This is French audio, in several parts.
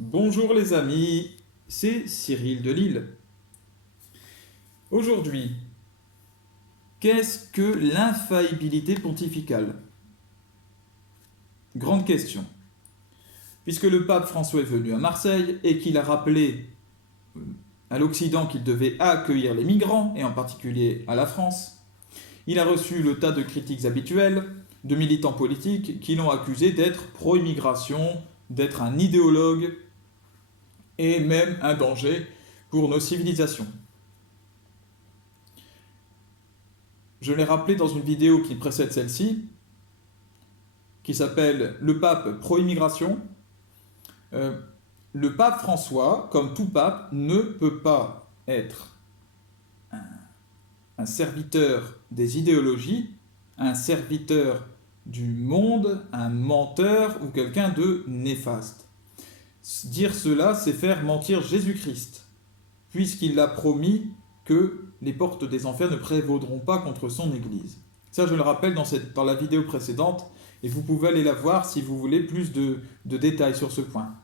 Bonjour les amis, c'est Cyril de Lille. Aujourd'hui, qu'est-ce que l'infaillibilité pontificale? Grande question. Puisque le pape François est venu à Marseille et qu'il a rappelé à l'Occident qu'il devait accueillir les migrants, et en particulier à la France, il a reçu le tas de critiques habituelles de militants politiques qui l'ont accusé d'être pro-immigration, d'être un idéologue et même un danger pour nos civilisations. Je l'ai rappelé dans une vidéo qui précède celle-ci, qui s'appelle Le pape pro-immigration. Le pape François, comme tout pape, ne peut pas être un serviteur des idéologies, un serviteur du monde, un menteur ou quelqu'un de néfaste. Dire cela, c'est faire mentir Jésus-Christ, puisqu'il a promis que les portes des enfers ne prévaudront pas contre son Église. Ça, je le rappelle dans la vidéo précédente, et vous pouvez aller la voir si vous voulez plus de détails sur ce point.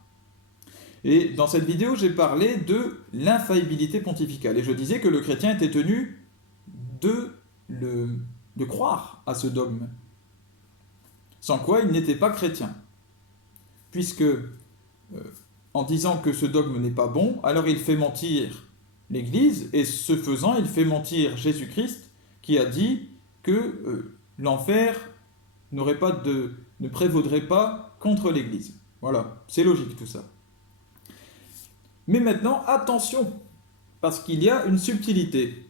Et dans cette vidéo, j'ai parlé de l'infaillibilité pontificale, et je disais que le chrétien était tenu de croire à ce dogme, sans quoi il n'était pas chrétien, puisque en disant que ce dogme n'est pas bon, alors il fait mentir l'Église, et ce faisant, il fait mentir Jésus-Christ, qui a dit que l'enfer ne prévaudrait pas contre l'Église. Voilà, c'est logique tout ça. Mais maintenant, attention, parce qu'il y a une subtilité.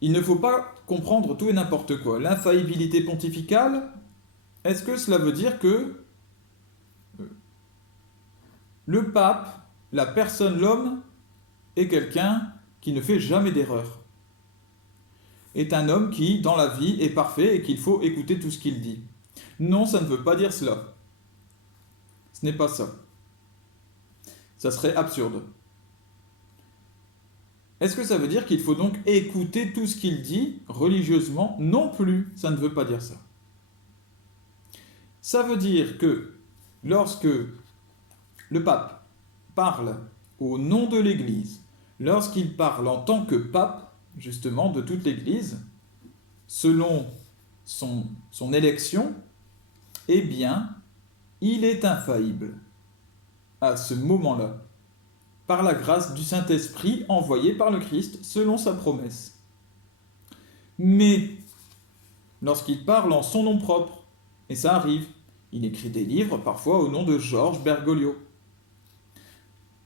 Il ne faut pas comprendre tout et n'importe quoi. L'infaillibilité pontificale, est-ce que cela veut dire que le pape, la personne, l'homme, est quelqu'un qui ne fait jamais d'erreur? Est un homme qui, dans la vie, est parfait et qu'il faut écouter tout ce qu'il dit? Non, ça ne veut pas dire cela. Ce n'est pas ça. Ça serait absurde. Est-ce que ça veut dire qu'il faut donc écouter tout ce qu'il dit religieusement? Non plus, ça ne veut pas dire ça. Ça veut dire que lorsque le pape parle au nom de l'Église, lorsqu'il parle en tant que pape, justement, de toute l'Église, selon son élection, eh bien, il est infaillible à ce moment-là, par la grâce du Saint-Esprit envoyé par le Christ selon sa promesse. Mais lorsqu'il parle en son nom propre, et ça arrive, il écrit des livres parfois au nom de Georges Bergoglio.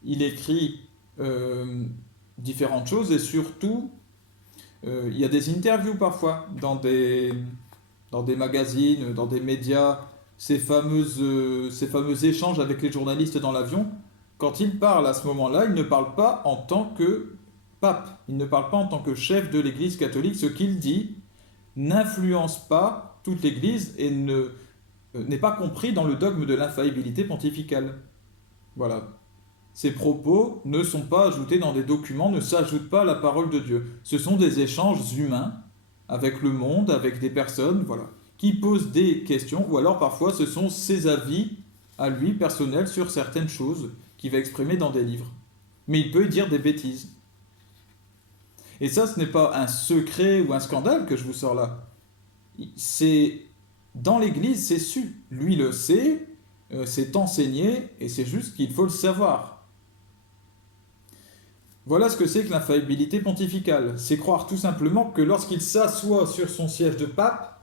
Il écrit différentes choses et surtout, il y a des interviews parfois dans des magazines, dans des médias, ces fameux échanges avec les journalistes dans l'avion. Quand il parle à ce moment-là, il ne parle pas en tant que pape, il ne parle pas en tant que chef de l'Église catholique. Ce qu'il dit n'influence pas toute l'Église et n'est pas compris dans le dogme de l'infaillibilité pontificale. Voilà. Ces propos ne sont pas ajoutés dans des documents, ne s'ajoutent pas à la parole de Dieu. Ce sont des échanges humains avec le monde, avec des personnes, voilà, qui posent des questions, ou alors parfois ce sont ses avis à lui personnels sur certaines choses qu'il va exprimer dans des livres. Mais il peut y dire des bêtises. Et ça, ce n'est pas un secret ou un scandale que je vous sors là. C'est dans l'Église, c'est su. Lui le sait, c'est enseigné, et c'est juste qu'il faut le savoir. Voilà ce que c'est que l'infaillibilité pontificale. C'est croire tout simplement que lorsqu'il s'assoit sur son siège de pape,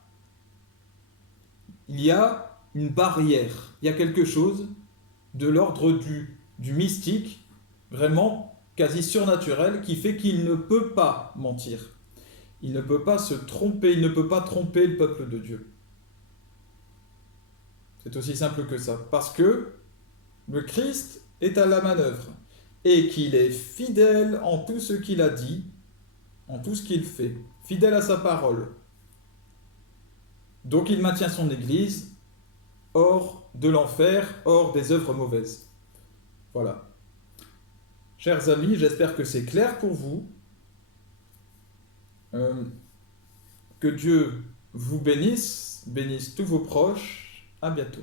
il y a une barrière, il y a quelque chose de l'ordre du mystique, vraiment quasi surnaturel, qui fait qu'il ne peut pas mentir. Il ne peut pas se tromper, il ne peut pas tromper le peuple de Dieu. C'est aussi simple que ça. Parce que le Christ est à la manœuvre et qu'il est fidèle en tout ce qu'il a dit, en tout ce qu'il fait, fidèle à sa parole. Donc il maintient son Église hors de l'enfer, hors des œuvres mauvaises. Voilà. Chers amis, j'espère que c'est clair pour vous. Que Dieu vous bénisse tous vos proches. À bientôt.